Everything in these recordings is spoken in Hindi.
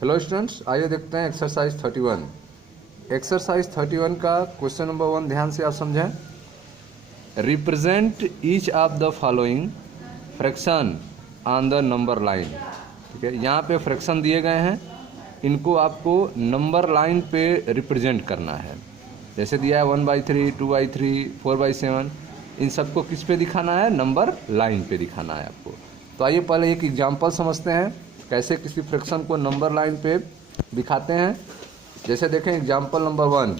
हेलो स्टूडेंट्स, आइए देखते हैं एक्सरसाइज 31। एक्सरसाइज 31 का क्वेश्चन नंबर 1 ध्यान से आप समझें। Represent each of the following fraction on the number line. ठीक है, यहाँ पे फ्रैक्शन दिए गए हैं, इनको आपको नंबर लाइन पे रिप्रेजेंट करना है। जैसे दिया है 1/3, 2/3, 4/7, इन सबको किस पे दिखाना है? नंबर लाइन पे दिखाना है आपको। तो आइए पहले एक एग्जाम्पल समझते हैं कैसे किसी फ्रैक्शन को नंबर लाइन पे दिखाते हैं। जैसे देखें एग्जाम्पल नंबर 1।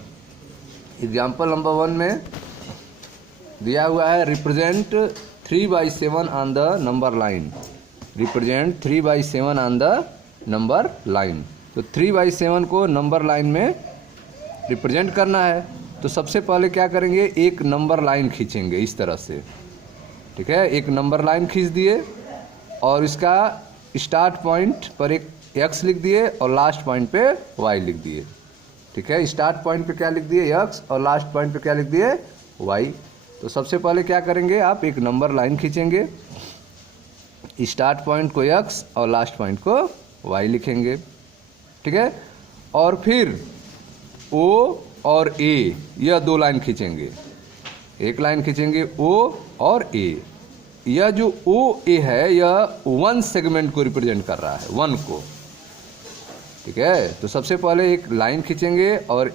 एग्जाम्पल नंबर 1 में दिया हुआ है represent 3/7 on the number line. Represent 3/7 on the number line. तो 3/7 को नंबर लाइन में रिप्रेजेंट करना है। तो सबसे पहले क्या करेंगे, एक नंबर लाइन खींचेंगे इस तरह से। ठीक है, एक नंबर लाइन खींच दिए और इसका स्टार्ट पॉइंट पर एक x लिख दिए और लास्ट पॉइंट पे y लिख दिए। ठीक है, स्टार्ट पॉइंट पे क्या लिख दिए? x, और लास्ट पॉइंट पे क्या लिख दिए? y। तो सबसे पहले क्या करेंगे, आप एक नंबर लाइन खींचेंगे, स्टार्ट पॉइंट को x और लास्ट पॉइंट को y लिखेंगे। ठीक है, और फिर o और a, यह दो लाइन खींचेंगे। एक लाइन खींचेंगे o और a। यह जो ओ ए है यह 1 सेगमेंट को रिप्रेजेंट कर रहा है, 1 को। ठीक है, तो सबसे पहले एक लाइन खींचेंगे और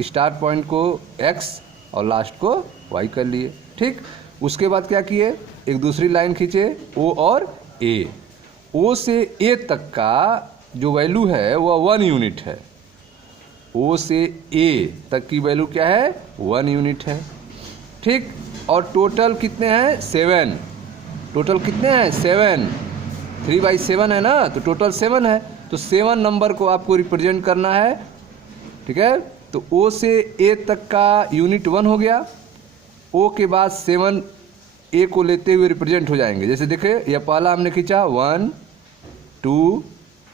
स्टार्ट पॉइंट को x और लास्ट को y कर लिए। ठीक, उसके बाद क्या किए, एक दूसरी लाइन खींचे o और a। o से a तक का जो वैल्यू है वह 1 यूनिट है। o से a तक की वैल्यू क्या है? 1 यूनिट है। ठीक, और टोटल कितने हैं? 7। टोटल कितने हैं? 7। 3/7 है ना, तो टोटल 7 है। तो 7 नंबर को आपको रिप्रेजेंट करना है। ठीक है, तो O से A तक का यूनिट 1 हो गया। O के बाद 7 A को लेते हुए रिप्रेजेंट हो जाएंगे। जैसे देखे, यह पहला हमने खींचा 1 2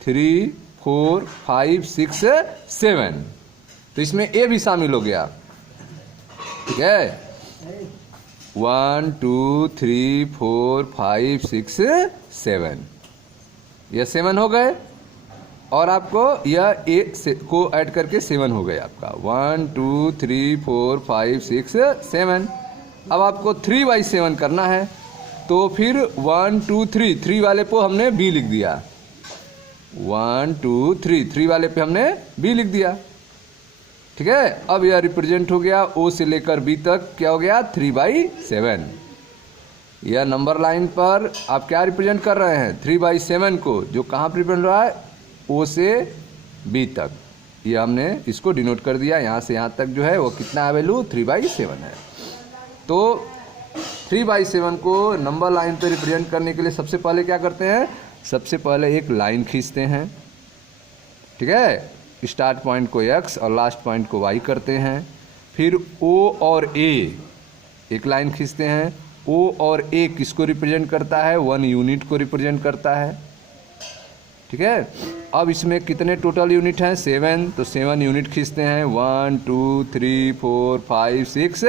3 4 5 6 7, तो इसमें A भी शामिल हो गया। ठीक है, 1 2 3 4 5 6 7, यह 7 हो गए। और आपको यह ए को ऐड करके 7 हो गए आपका। 1 2 3 4 5 6 7। अब आपको 3/7 करना है, तो फिर 1 2 3 वाले पे हमने b लिख दिया। 1 2 3 वाले पे हमने b लिख दिया। ठीक है, अब यह रिप्रेजेंट हो गया O से लेकर B तक, क्या हो गया? 3/7। यह नंबर लाइन पर आप क्या रिप्रेजेंट कर रहे हैं? 3/7 को, जो कहाँ रिप्रेजेंट रहा है? O से B तक। यह हमने इसको डिनोट कर दिया। यहाँ से यहाँ तक जो है वो कितना है वैल्यू? 3/7 है। तो 3/7 को नंबर लाइन पर रिप्रेजेंट करने के लिए सबसे पहले क्या करते हैं? सबसे पहले एक लाइन खींचते हैं। ठीक है, स्टार्ट पॉइंट को x और लास्ट पॉइंट को y करते हैं। फिर O और A एक लाइन खींचते हैं। O और A किसको रिप्रेजेंट करता है? 1 यूनिट को रिप्रेजेंट करता है। ठीक है, अब इसमें कितने टोटल यूनिट हैं? 7, तो 7 यूनिट खींचते हैं। 1 2 3 4 5 6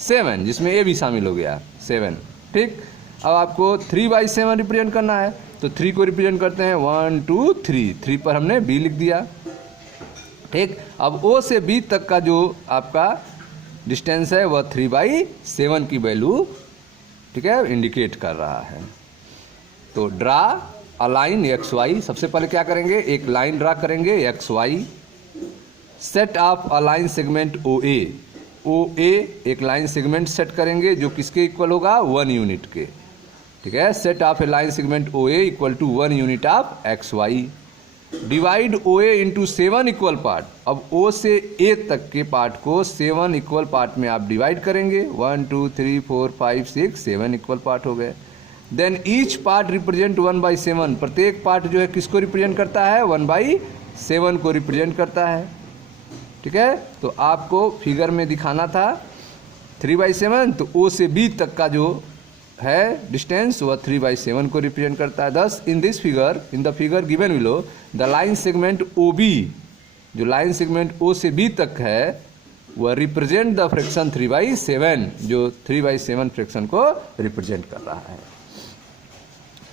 7, जिसमें A भी शामिल हो गया, 7। ठीक, अब आपको 3/7 रिप्रेजेंट करना है, तो 3 को रिप्रेजेंट करते हैं। 1 2 3 पर हमने B लिख दिया। ठीक, अब O से B तक का जो आपका डिस्टेंस है वह 3/7 की वैल्यू, ठीक है, इंडिकेट कर रहा है। तो ड्रा अ लाइन XY। सबसे पहले क्या करेंगे, एक लाइन ड्रा करेंगे XY। Set of a line segment OA। OA एक लाइन सेगमेंट सेट करेंगे जो किसके इक्वल होगा? 1 यूनिट के। ठीक है, set off a line segment OA equal to 1 unit of XY। Divide OA into 7 equal part. अब O से A तक के पार्ट को 7 इक्वल पार्ट में आप डिवाइड करेंगे। 1 2 3 4 5 6 7 इक्वल पार्ट हो गए। Then each part represent 1/7। प्रत्येक पार्ट जो है किसको रिप्रेजेंट करता है? 1/7 को रिप्रेजेंट करता है। ठीक है, तो आपको फिगर में दिखाना था 3/7, तो O से B तक का जो है डिस्टेंस वह 3/7 को रिप्रेजेंट करता है। दस in the figure given below the line segment OB, जो लाइन सेगमेंट O से B तक है वह रिप्रेजेंट द फ्रैक्शन 3/7, जो 3/7 फ्रैक्शन को रिप्रेजेंट कर रहा है।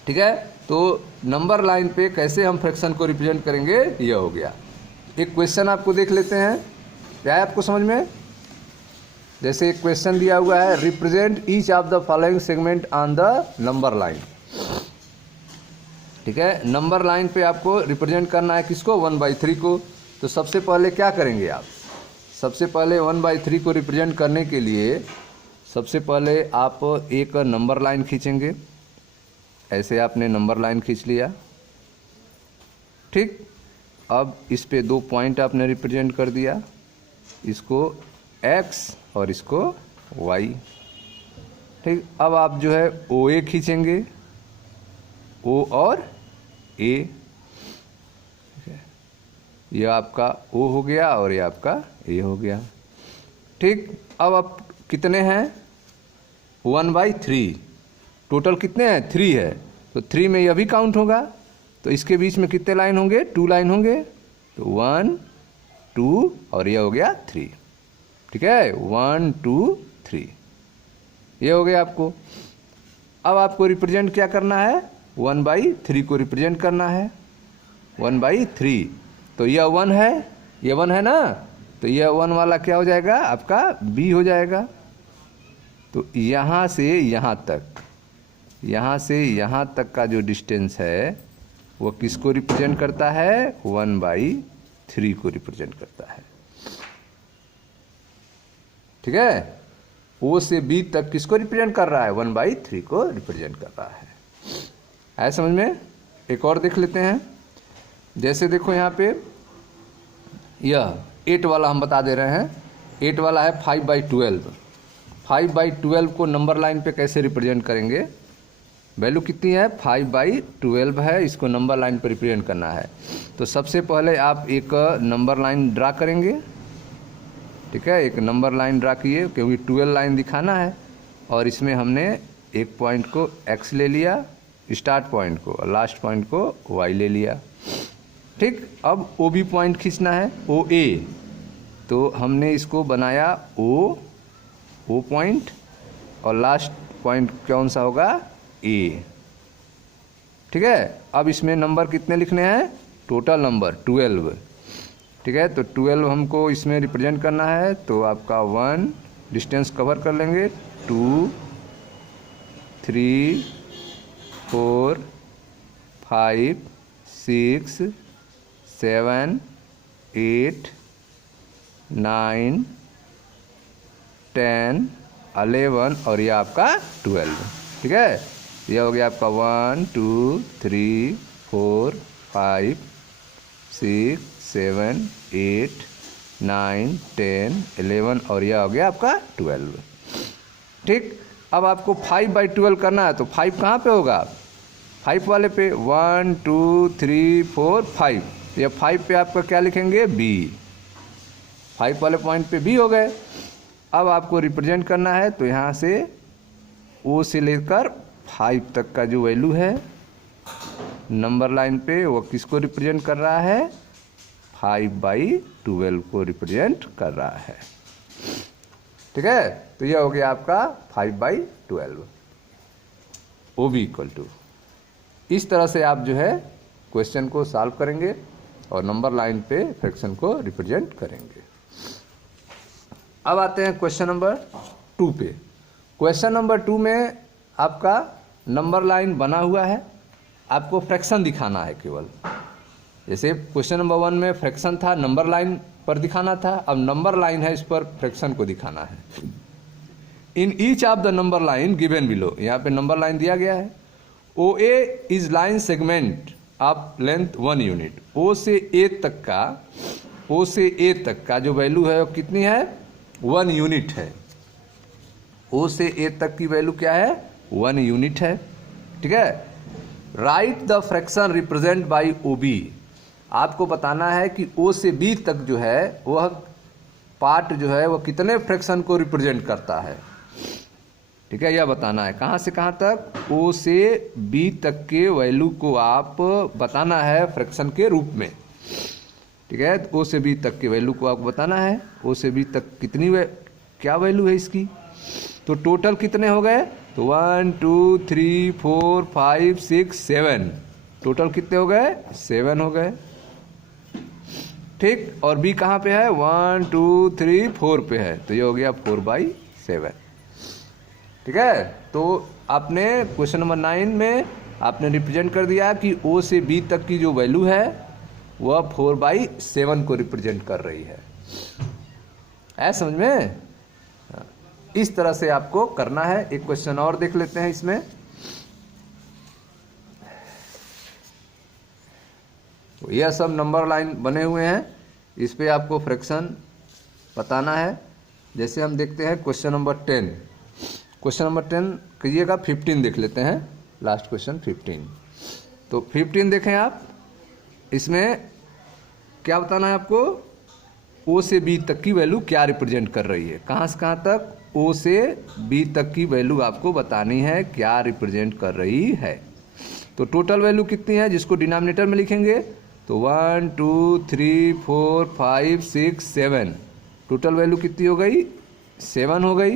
ठीक है, तो तो नंबर लाइन पे कैसे हम फ्रैक्शन को रिप्रेजेंट करेंगे, यह हो गया। एक क्वेश्चन आपको देख लेते हैं, क्या है आपको समझ में। जैसे एक क्वेश्चन दिया हुआ है, represent each of the following segment on the number line. ठीक है, नंबर लाइन पे आपको रिप्रेजेंट करना है किसको, 1/3 को। तो सबसे पहले क्या करेंगे आप, सबसे पहले 1/3 को रिप्रेजेंट करने के लिए सबसे पहले आप एक नंबर लाइन खींचेंगे। ऐसे आपने नंबर लाइन खींच लिया, ठीक। अब इस पे 2 पॉइंट आपने रिप्रेजेंट कर दिया, इसको x और इसको y, ठीक। अब आप जो है OA खींचेंगे, O और A, ये आपका O हो गया और ये आपका A हो गया, ठीक। अब आप कितने हैं, 1/3, टोटल कितने हैं, 3 है, तो 3 में यह भी काउंट होगा। तो इसके बीच में कितने लाइन होंगे, 2 लाइन होंगे, तो 1 2 और यह हो गया 3, ठीक है, 1 2 3, ये हो गया आपको। अब आपको रिप्रेजेंट क्या करना है, 1/3 को रिप्रेजेंट करना है, 1/3। तो यह 1 है, ये 1 है ना, तो यह 1 वाला क्या हो जाएगा आपका B हो जाएगा। तो यहाँ से यहाँ तक, यहाँ से यहाँ तक का जो डिस्टेंस है वो किसको रिप्रेजेंट करता है, 1/3 को रिप्रेजेंट करता है, ठीक है। O से B तक किसको रिप्रेजेंट कर रहा है, 1/3 को रिप्रेजेंट कर रहा है। आया समझ में। एक और देख लेते हैं, जैसे देखो यहाँ पे यह 8 वाला हम बता दे रहे हैं, 8 वाला है 5/12। 5/12 को नंबर लाइन पे कैसे रिप्रेजेंट करेंगे, वैल्यू कितनी है, 5/12 है, इसको नंबर लाइन पर रिप्रेजेंट करना है। तो सबसे पहले आप एक नंबर लाइन ड्रा करेंगे, ठीक है, एक नंबर लाइन ड्रा किए, क्योंकि 12 लाइन दिखाना है। और इसमें हमने एक पॉइंट को x ले लिया, स्टार्ट पॉइंट को, और लास्ट पॉइंट को y ले लिया, ठीक। अब OB पॉइंट खींचना है, OA, तो हमने इसको बनाया O पॉइंट, और लास्ट पॉइंट कौन सा होगा, A, ठीक है। अब इसमें नंबर कितने लिखने हैं, टोटल नंबर 12, ठीक है। तो 12 हमको इसमें रिप्रेजेंट करना है, तो आपका 1 डिस्टेंस कवर कर लेंगे, 2 3 4 5 6 7 8 9 10 11 और यह आपका 12, ठीक है। यह हो गया आपका 1 2 3 4 5 6 7 8 9 10 11 और यह हो गया आपका 12, ठीक। अब आपको 5/12 करना है, तो 5 कहाँ पे होगा, 5 वाले पे, 1 2 3 4 5, यह 5 पे आपका क्या लिखेंगे, B, 5 वाले पॉइंट पे B हो गए। अब आपको रिप्रेजेंट करना है, तो यहाँ से O से लेकर 5 तक का जो वैल्यू है नंबर लाइन पे, वो किसको रिप्रेजेंट कर रहा है, 5/12 को रिप्रेजेंट कर रहा है, ठीक है। तो यह हो गया आपका 5/12, OB = इस तरह से आप जो है क्वेश्चन को सॉल्व करेंगे और नंबर लाइन पे फ्रैक्शन को रिप्रेजेंट करेंगे। अब आते हैं क्वेश्चन नंबर 2 पे। क्वेश्चन नंबर 2 में आपका नंबर लाइन बना हुआ है, आपको फ्रैक्शन दिखाना है केवल। जैसे क्वेश्चन नंबर 1 में फ्रैक्शन था, नंबर लाइन पर दिखाना था, अब नंबर लाइन है, इस पर फ्रैक्शन को दिखाना है। In each of the number line given below, यहाँ पे नंबर लाइन दिया गया है। OA is line segment of length 1 unit. O से A तक का जो वैल्यू है वो कितनी है, 1 यूनिट है। O से A तक की वैल्यू क्या है, 1 यूनिट है, ठीक है। Right the fraction represent by OB, आपको बताना है कि O से B तक जो है वह पार्ट जो है वह कितने फ्रैक्शन को रिप्रेजेंट करता है, ठीक है, यह बताना है। कहाँ से कहाँ तक, O से B तक के वैल्यू को आप बताना है फ्रैक्शन के रूप में, ठीक है। O से B तक के वैल्यू को आपको बताना है, O से B तक कितनी क्या वैल्यू है इसकी। तो टोटल कितने हो गए, तो 1 2 3 4 5 6 7 टोटल कितने हो गए? 7 हो गए। ठीक, और बी कहाँ पे है? 1 2 3 4 पे है, तो ये हो गया 4/7। ठीक है, तो आपने क्वेश्चन नंबर 9 में आपने रिप्रेजेंट कर दिया कि ओ से बी तक की जो वैल्यू है वह 4/7 को रिप्रेजेंट कर रही है समझ में? इस तरह से आपको करना है। एक क्वेश्चन और देख लेते हैं इसमें। तो यह सब नंबर लाइन बने हुए हैं, इस पे आपको फ्रैक्शन बताना है। जैसे हम देखते हैं क्वेश्चन नंबर 10। क्वेश्चन नंबर 10 कहिएगा, 15 देख लेते हैं, लास्ट क्वेश्चन 15। तो 15 देखें आप, इसमें क्या बताना है आपको? ओ से बी तक की वैल्यू क्या रिप्रेजेंट कर रही है, कहाँ से कहाँ तक? ओ से बी तक की वैल्यू आपको बतानी है क्या रिप्रेजेंट कर रही है। तो टोटल वैल्यू कितनी है जिसको डिनोमिनेटर में लिखेंगे? तो 1 2 3 4 5 6 7 टोटल वैल्यू कितनी हो गई? 7 हो गई।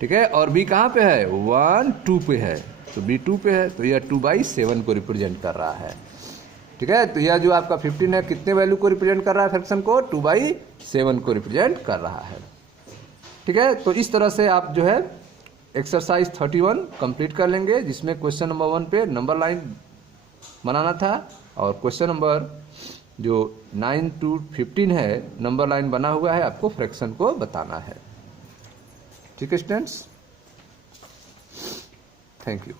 ठीक है, और बी कहाँ पे है? 1 2 पे है, तो बी 2 पे है, तो यह 2/7 को रिप्रेजेंट कर रहा है। ठीक है, तो यह जो आपका 15 है कितने वैल्यू को रिप्रेजेंट कर रहा है? फ्रैक्शन को 2/7 को रिप्रेजेंट कर रहा है। ठीक है, तो इस तरह से आप जो है एक्सरसाइज 31 कंप्लीट कर लेंगे, जिसमें क्वेश्चन नंबर 1 पे नंबर लाइन बनाना था, और क्वेश्चन नंबर जो 9 to 15 है नंबर लाइन बना हुआ है, आपको फ्रैक्शन को बताना है। ठीक है स्टूडेंट्स, थैंक यू।